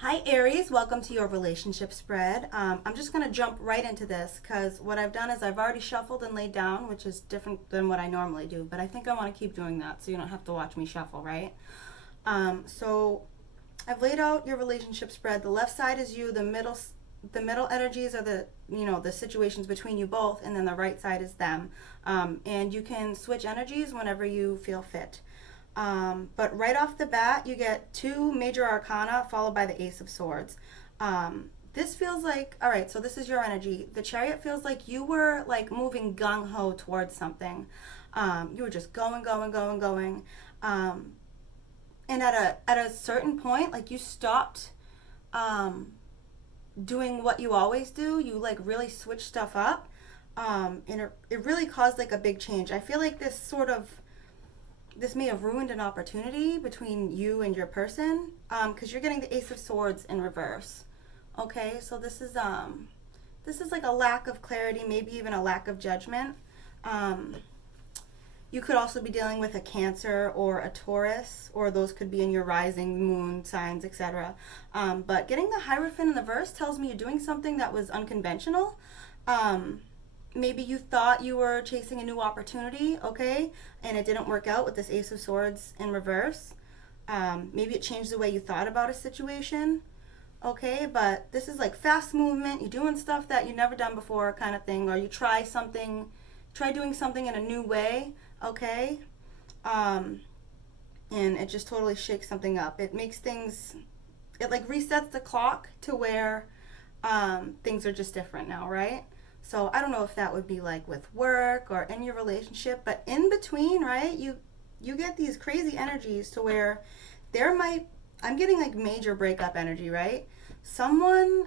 Hi Aries, welcome to your relationship spread. I'm just going to jump right into this because what I've done is I've already shuffled and laid down, which is different than what I normally do, but I think I want to keep doing that so you don't have to watch me shuffle, right? So I've laid out your relationship spread. The left side is you, the middle energies are the situations between you both, and then the right side is them. And you can switch energies whenever you feel fit. But right off the bat, you get two major arcana followed by the Ace of Swords. This feels like, all right, so this is your energy. The Chariot feels like you were like moving gung-ho towards something. You were just going, going, going, going. And at a certain point, like you stopped doing what you always do. You like really switched stuff up. And it really caused like a big change. I feel like this may have ruined an opportunity between you and your person, because you're getting the Ace of Swords in reverse. Okay, so this is like a lack of clarity, maybe even a lack of judgment. You could also be dealing with a Cancer or a Taurus, or those could be in your rising, moon signs, etc. But getting the Hierophant in the verse tells me you're doing something that was unconventional. Maybe you thought you were chasing a new opportunity, okay, and it didn't work out with this Ace of Swords in reverse. Maybe it changed the way you thought about a situation, okay, but this is like fast movement. You're doing stuff that you've never done before kind of thing, or you try doing something in a new way, okay, and it just totally shakes something up. It like resets the clock to where things are just different now, right? So I don't know if that would be like with work or in your relationship, but in between, right, you get these crazy energies to where I'm getting like major breakup energy, right? Someone,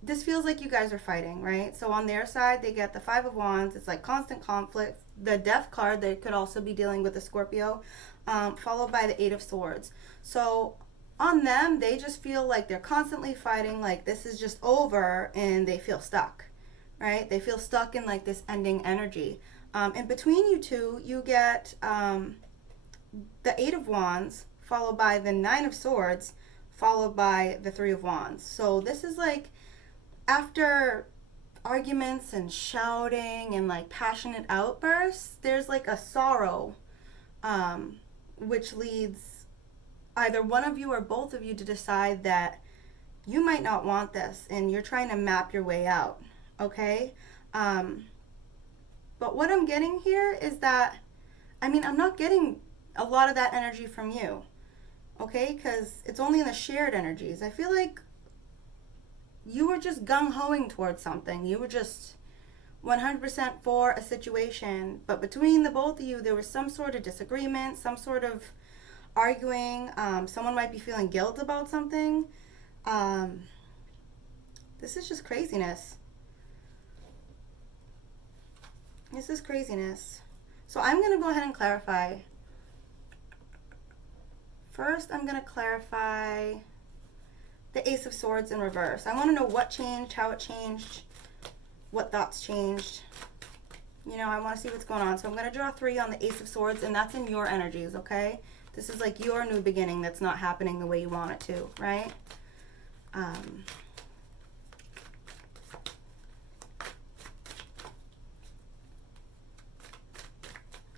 this feels like you guys are fighting, right? So on their side, they get the Five of Wands. It's like constant conflict. The Death card, they could also be dealing with a Scorpio, followed by the Eight of Swords. So on them, they just feel like they're constantly fighting, like this is just over, and they feel stuck, right? They feel stuck in like this ending energy. In between you two, you get the Eight of Wands, followed by the Nine of Swords, followed by the Three of Wands. So this is like after arguments and shouting and like passionate outbursts, there's like a sorrow, which leads either one of you or both of you to decide that you might not want this and you're trying to map your way out, okay? But what I'm getting here is that, I'm not getting a lot of that energy from you, okay? Because it's only in the shared energies. I feel like you were just gung-hoing towards something. You were just 100% for a situation, but between the both of you, there was some sort of disagreement, some sort of arguing. Someone might be feeling guilt about something. This is just craziness. This is craziness. So I'm going to go ahead and clarify. First, I'm going to clarify the Ace of Swords in reverse. I want to know what changed, how it changed, what thoughts changed. I want to see what's going on. So I'm going to draw 3 on the Ace of Swords, and that's in your energies, okay? This is like your new beginning that's not happening the way you want it to, right?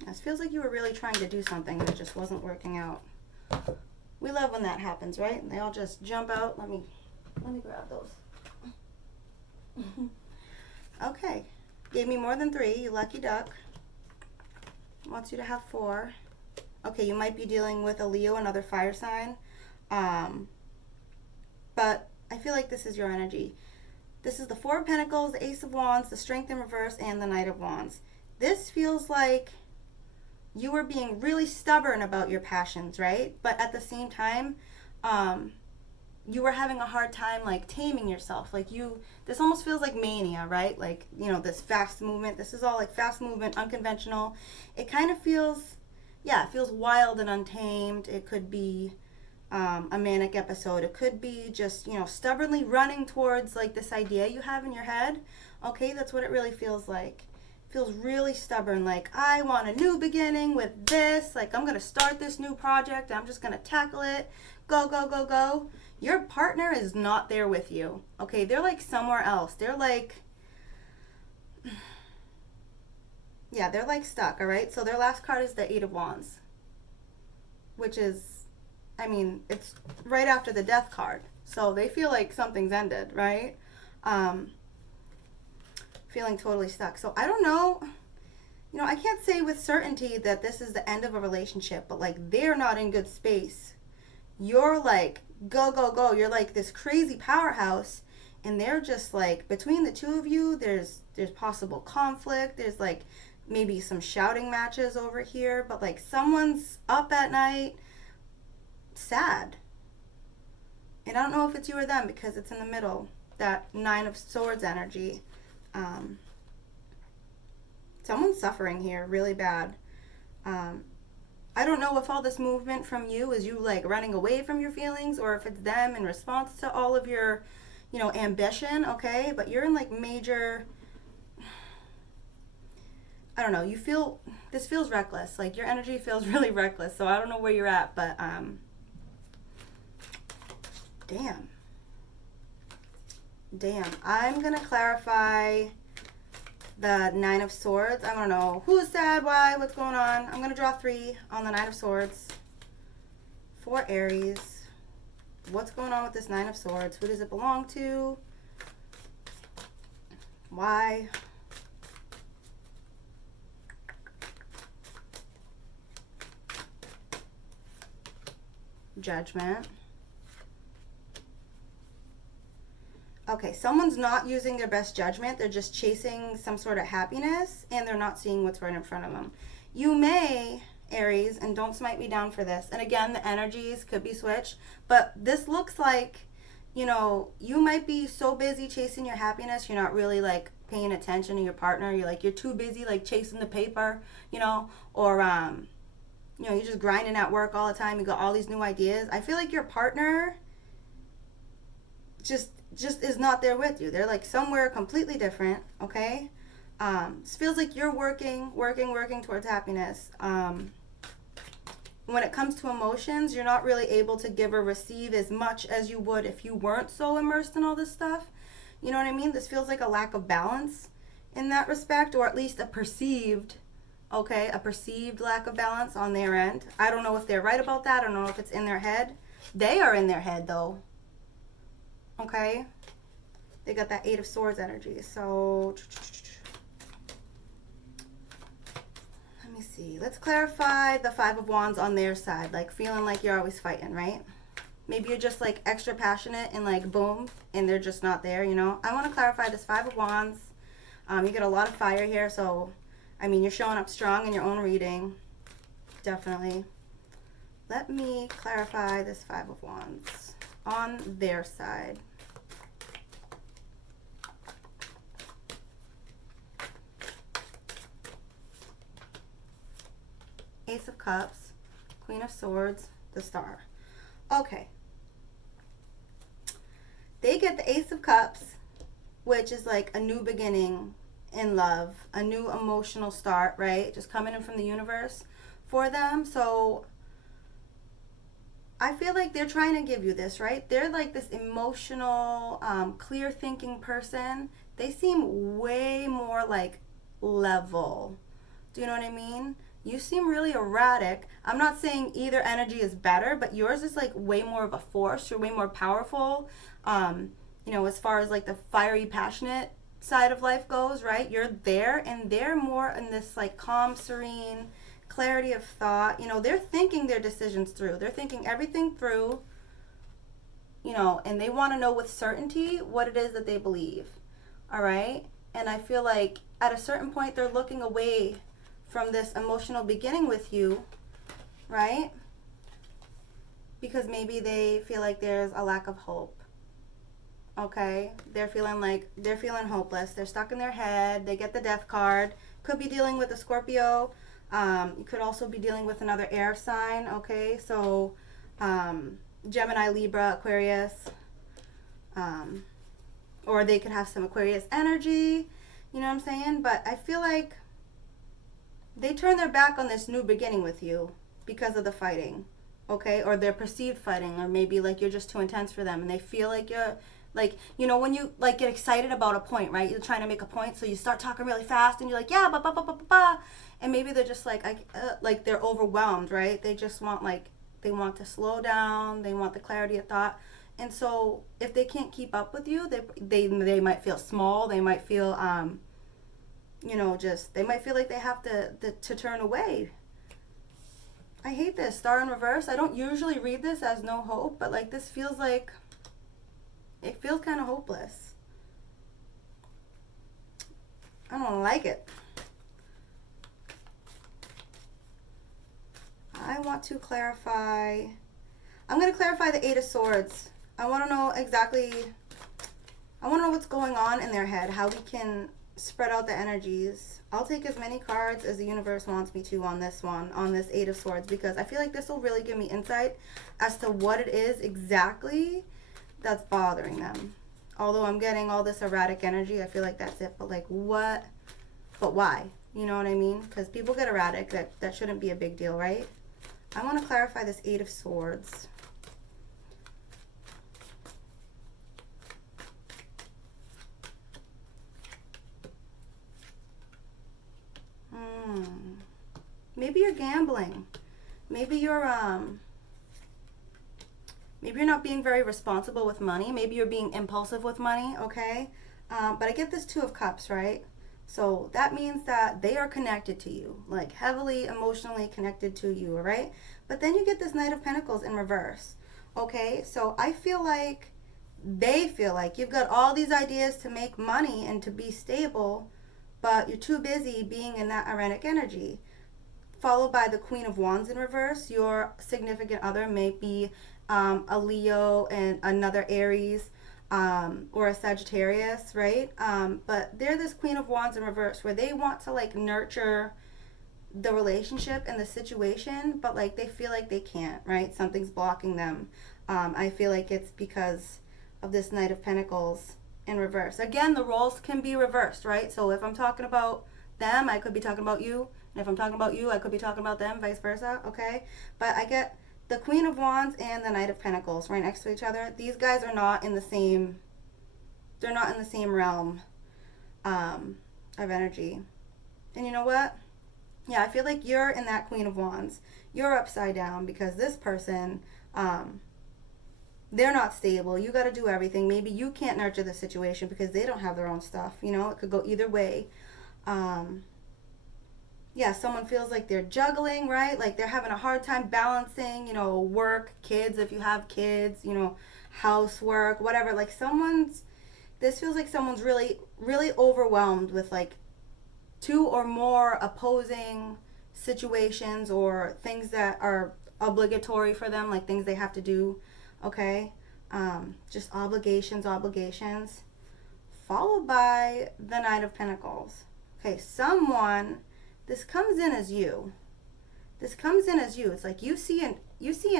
This feels like you were really trying to do something and it just wasn't working out. We love when that happens, right? And they all just jump out. Let me grab those. Okay. Gave me more than 3, you lucky duck. Wants you to have 4. Okay, you might be dealing with a Leo, another fire sign. But I feel like this is your energy. This is the Four of Pentacles, the Ace of Wands, the Strength in reverse, and the Knight of Wands. This feels like you were being really stubborn about your passions, right? But at the same time, you were having a hard time like taming yourself. This almost feels like mania, right? Like, this fast movement. This is all like fast movement, unconventional. It kind of feels, it feels wild and untamed. It could be a manic episode. It could be just, stubbornly running towards like this idea you have in your head. Okay, that's what it really feels like. Feels really stubborn, like I want a new beginning with this, like I'm gonna start this new project, I'm just gonna tackle it, go, go, go, go. Your partner is not there with you, okay? They're like somewhere else. They're like, yeah, they're like stuck, all right? So their last card is the Eight of Wands, which is, I mean, it's right after the Death card. So they feel like something's ended, right? Feeling totally stuck. So I don't know, you know, I can't say with certainty that this is the end of a relationship, but like they're not in good space. You're like, go, go, go. You're like this crazy powerhouse, and they're just like, between the two of you, there's possible conflict. There's like maybe some shouting matches over here, but like someone's up at night sad. And I don't know if it's you or them because it's in the middle, that Nine of Swords energy. Someone's suffering here really bad. I don't know if all this movement from you is you like running away from your feelings, or if it's them in response to all of your, you know, ambition, okay? But you're in like major, I don't know, you feel, this feels reckless. Like your energy feels really reckless. So I don't know where you're at, but damn. I'm gonna clarify the Nine of Swords. I want to know who's sad, why, what's going on. I'm going to draw 3 on the Nine of Swords for Aries. What's going on with this Nine of Swords? Who does it belong to? Why? Judgment. Okay, someone's not using their best judgment. They're just chasing some sort of happiness, and they're not seeing what's right in front of them. You may, Aries, and don't smite me down for this, and again, the energies could be switched, but this looks like, you know, you might be so busy chasing your happiness, you're not really like paying attention to your partner. You're too busy like chasing the paper, you know, or you know, you're just grinding at work all the time. You got all these new ideas. I feel like your partner just is not there with you. They're like somewhere completely different, okay? It feels like you're working towards happiness. When it comes to emotions, you're not really able to give or receive as much as you would if you weren't so immersed in all this stuff. You know what I mean? This feels like a lack of balance in that respect, or at least a perceived lack of balance on their end. I don't know if they're right about that. I don't know if it's in their head. They are in their head though. Okay, they got that Eight of Swords energy. So let me see. Let's clarify the Five of Wands on their side. Like feeling like you're always fighting, right? Maybe you're just like extra passionate and like boom, and they're just not there, you know? I want to clarify this Five of Wands. You get a lot of fire here, so I mean, you're showing up strong in your own reading. Definitely. Let me clarify this Five of Wands on their side. Ace of Cups, Queen of Swords, the Star. Okay. They get the Ace of Cups, which is like a new beginning in love, a new emotional start, right? Just coming in from the universe for them. So I feel like they're trying to give you this, right? They're like this emotional, clear thinking person. They seem way more like level. Do you know what I mean? You seem really erratic. I'm not saying either energy is better, but yours is like way more of a force. You're way more powerful. You know, as far as like the fiery, passionate side of life goes, right? You're there, and they're more in this like calm, serene, clarity of thought. You know, they're thinking their decisions through. They're thinking everything through, you know, and they want to know with certainty what it is that they believe. All right? And I feel like at a certain point they're looking away from this emotional beginning with you, right? Because maybe they feel like there's a lack of hope. Okay? They're feeling hopeless. They're stuck in their head. They get the Death card. Could be dealing with a Scorpio. You could also be dealing with another air sign, okay? So Gemini, Libra, Aquarius. Or they could have some Aquarius energy. You know what I'm saying? But I feel like they turn their back on this new beginning with you because of the fighting, okay? Or their perceived fighting, or maybe like you're just too intense for them and they feel like you're like, you know, when you like get excited about a point, right? You're trying to make a point, so you start talking really fast and you're like, yeah, ba ba ba ba ba ba, and maybe they're just like they're overwhelmed, right? They just want they want to slow down, they want the clarity of thought. And so if they can't keep up with you, they might feel small, they might feel you know, just they might feel like they have to turn away. I hate this star in reverse. I don't usually read this as no hope, but like this feels like it feels kind of hopeless. I don't like it. I want to clarify. I'm going to clarify the Eight of Swords. I want to know exactly, I want to know what's going on in their head, how we can spread out the energies. I'll take as many cards as the universe wants me to on this one, on this Eight of Swords, because I feel like this will really give me insight as to what it is exactly that's bothering them. Although I'm getting all this erratic energy, I feel like that's it. But like what? But why? You know what I mean? Because people get erratic. That shouldn't be a big deal, right? I want to clarify this Eight of Swords. Maybe you're gambling. Maybe you're not being very responsible with money. Maybe you're being impulsive with money, okay? But I get this Two of Cups, right? So that means that they are connected to you, like heavily emotionally connected to you, all right? But then you get this Knight of Pentacles in reverse, okay? So I feel like they feel like you've got all these ideas to make money and to be stable, but you're too busy being in that erratic energy. Followed by the Queen of Wands in reverse. Your significant other may be a Leo and another Aries or a Sagittarius, right? But they're this Queen of Wands in reverse where they want to like nurture the relationship and the situation, but like they feel like they can't, right? Something's blocking them. I feel like it's because of this Knight of Pentacles in reverse. Again, the roles can be reversed, right? So if I'm talking about them, I could be talking about you. And if I'm talking about you, I could be talking about them, vice versa, okay? But I get the Queen of Wands and the Knight of Pentacles right next to each other. These guys are not in the same, they're not in the same realm of energy. And you know what? Yeah, I feel like you're in that Queen of Wands. You're upside down because this person, they're not stable. You got to do everything. Maybe you can't nurture the situation because they don't have their own stuff. You know, it could go either way. Yeah, someone feels like they're juggling, right? Like they're having a hard time balancing, you know, work, kids, if you have kids, you know, housework, whatever. Like this feels like someone's really, really overwhelmed with like two or more opposing situations or things that are obligatory for them, like things they have to do, okay? Just obligations, followed by the Knight of Pentacles. Okay, this comes in as you. This comes in as you. It's like you see an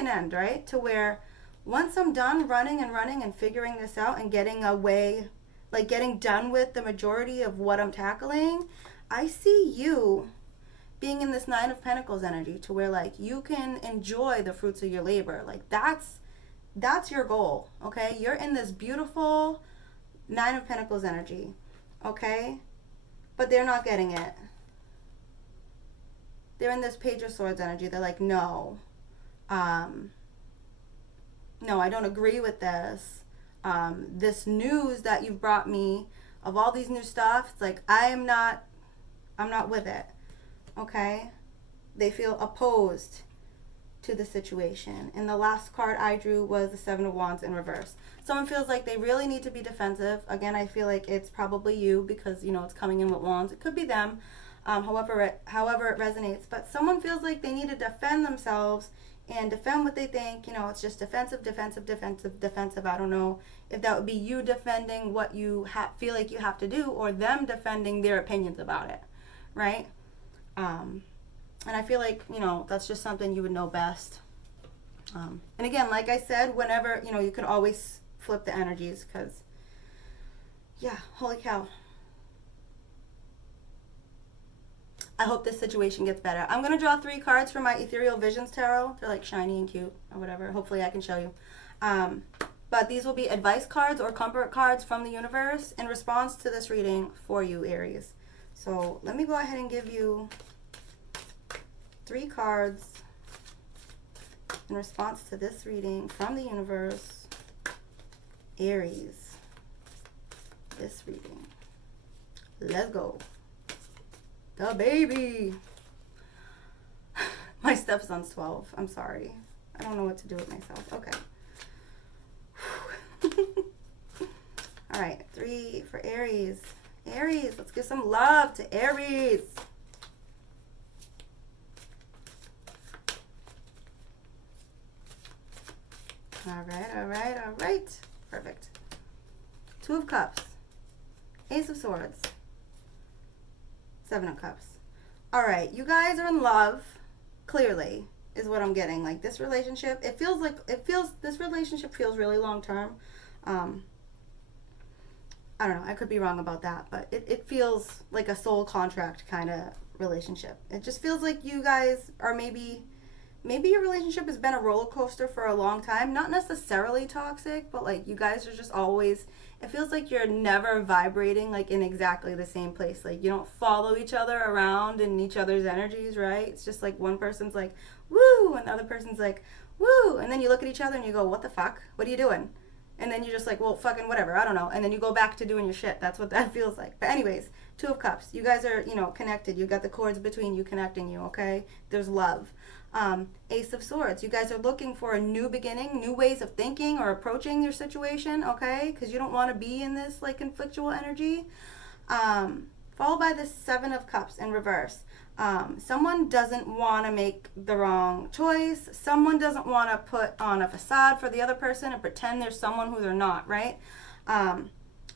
end, right? To where once I'm done running and figuring this out and getting away, like getting done with the majority of what I'm tackling, I see you being in this Nine of Pentacles energy to where like you can enjoy the fruits of your labor. Like that's your goal, okay? You're in this beautiful Nine of Pentacles energy, okay? But they're not getting it. They're in this Page of Swords energy. They're like, no, I don't agree with this. This news that you've brought me of all these new stuff, it's like, I'm not with it, okay? They feel opposed to the situation. And the last card I drew was the Seven of Wands in reverse. Someone feels like they really need to be defensive. Again, I feel like it's probably you because, you know, it's coming in with wands. It could be them. However it resonates, but someone feels like they need to defend themselves and defend what they think. You know, it's just defensive. I don't know if that would be you defending what you feel like you have to do, or them defending their opinions about it, right? And I feel like, you know, that's just something you would know best. And again, like I said, whenever, you know, you can always flip the energies because, yeah, holy cow. I hope this situation gets better. I'm going to draw 3 cards for my Ethereal Visions Tarot. They're like shiny and cute or whatever. Hopefully I can show you. But these will be advice cards or comfort cards from the universe in response to this reading for you, Aries. So let me go ahead and give you 3 cards in response to this reading from the universe, Aries. This reading. Let's go. The baby. My stepson's 12. I'm sorry. I don't know what to do with myself. Okay. All right, 3 for Aries. Aries, let's give some love to Aries. All right, all right, all right. Perfect. 2 of Cups. Ace of Swords. 7 of Cups. All right, you guys are in love, clearly, is what I'm getting. Like this relationship, this relationship feels really long term. I don't know, I could be wrong about that, but it feels like a soul contract kind of relationship. It just feels like you guys are maybe your relationship has been a roller coaster for a long time. Not necessarily toxic, but like you guys are just always, it feels like you're never vibrating like in exactly the same place. Like you don't follow each other around in each other's energies, right? It's just like one person's like, woo, and the other person's like, woo. And then you look at each other and you go, what the fuck? What are you doing? And then you're just like, well, fucking whatever, I don't know. And then you go back to doing your shit. That's what that feels like. But anyways, 2 of Cups. You guys are, connected. You got the cords between you connecting you, okay? There's love. Ace of Swords. You guys are looking for a new beginning, new ways of thinking or approaching your situation, okay? Because you don't want to be in this, like, conflictual energy. Followed by the 7 of Cups in reverse. Someone doesn't want to make the wrong choice. Someone doesn't want to put on a facade for the other person and pretend they're someone who they're not, right?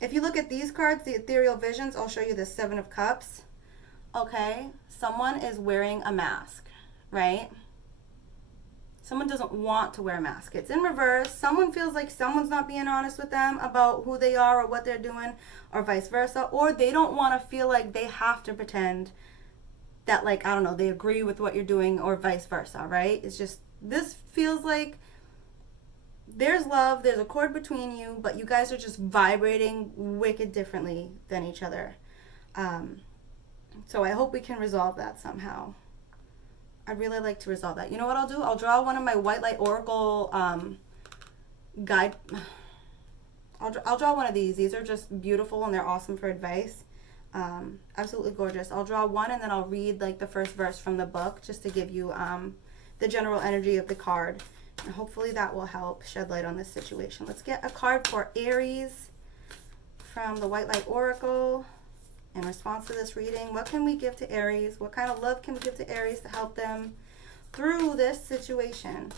If you look at these cards, the Ethereal Visions, I'll show you the 7 of Cups. Okay, someone is wearing a mask, right? Someone doesn't want to wear a mask. It's in reverse. Someone feels like someone's not being honest with them about who they are or what they're doing, or vice versa. Or they don't want to feel like they have to pretend that, like, I don't know, they agree with what you're doing or vice versa, right? It's just, this feels like there's love, there's a cord between you, but you guys are just vibrating wicked differently than each other. So I hope we can resolve that somehow. I'd really like to resolve that. You know what I'll do? I'll draw one of my White Light Oracle guide. I'll draw one of these. These are just beautiful and they're awesome for advice. Absolutely gorgeous. I'll draw one and then I'll read like the first verse from the book just to give you the general energy of the card. And hopefully that will help shed light on this situation. Let's get a card for Aries from the White Light Oracle. In response to this reading, what can we give to Aries? What kind of love can we give to Aries to help them through this situation?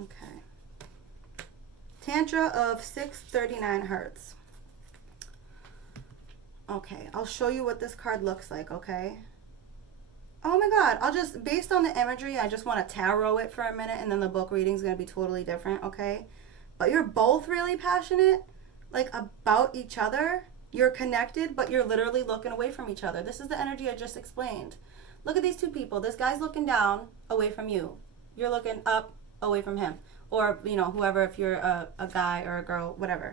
Okay. Tantra of 639 Hertz. Okay, I'll show you what this card looks like, okay? Oh my God, I'll just, based on the imagery, I just want to tarot it for a minute and then the book reading is going to be totally different, okay? But you're both really passionate, like, about each other. You're connected, but you're literally looking away from each other. This is the energy I just explained. Look at these 2 people. This guy's looking down, away from you. You're looking up, away from him. Or, whoever, if you're a guy or a girl, whatever,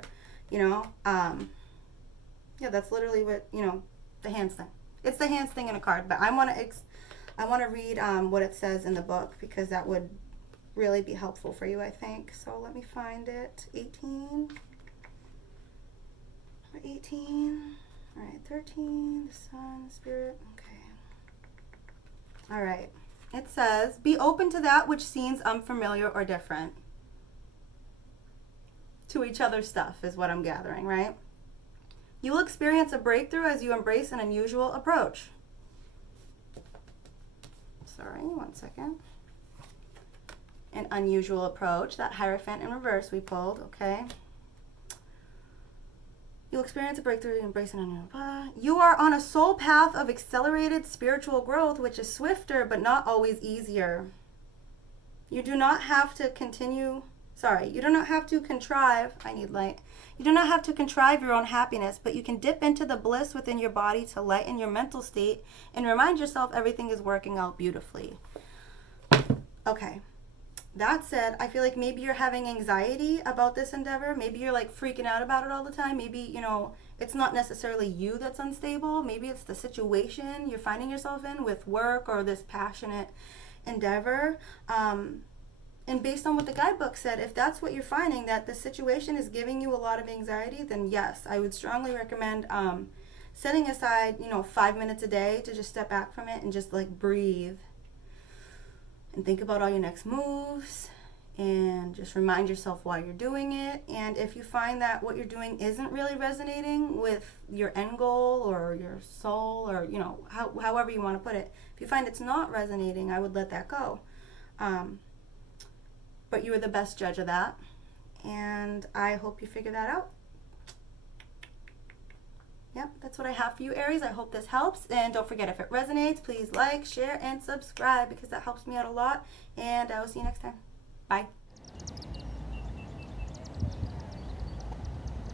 yeah, that's literally what, the hands thing. It's the hands thing in a card, but I want to read what it says in the book because that would really be helpful for you, I think. So let me find it. 18. 18. All right, 13. The Sun, the Spirit. Okay. All right. It says, be open to that which seems unfamiliar or different. To each other's stuff is what I'm gathering, right? You will experience a breakthrough as you embrace an unusual approach. Sorry, one second. An unusual approach, that Hierophant in reverse we pulled, okay? You'll experience a breakthrough, embracing on your. You are on a soul path of accelerated spiritual growth, which is swifter but not always easier. You do not have to continue. Sorry, you do not have to contrive. I need light. You do not have to contrive your own happiness, but you can dip into the bliss within your body to lighten your mental state and remind yourself everything is working out beautifully. Okay. That said, I feel like maybe you're having anxiety about this endeavor. Maybe you're like freaking out about it all the time. Maybe, you know, it's not necessarily you that's unstable. Maybe it's the situation you're finding yourself in with work or this passionate endeavor. And based on what the guidebook said, if that's what you're finding, that the situation is giving you a lot of anxiety, then yes, I would strongly recommend setting aside, 5 minutes a day to just step back from it and just like breathe. And think about all your next moves and just remind yourself why you're doing it. And if you find that what you're doing isn't really resonating with your end goal or your soul or, however you want to put it, if you find it's not resonating, I would let that go. But you are the best judge of that. And I hope you figure that out. Yep, that's what I have for you, Aries. I hope this helps. And don't forget, if it resonates, please like, share, and subscribe because that helps me out a lot. And I will see you next time. Bye.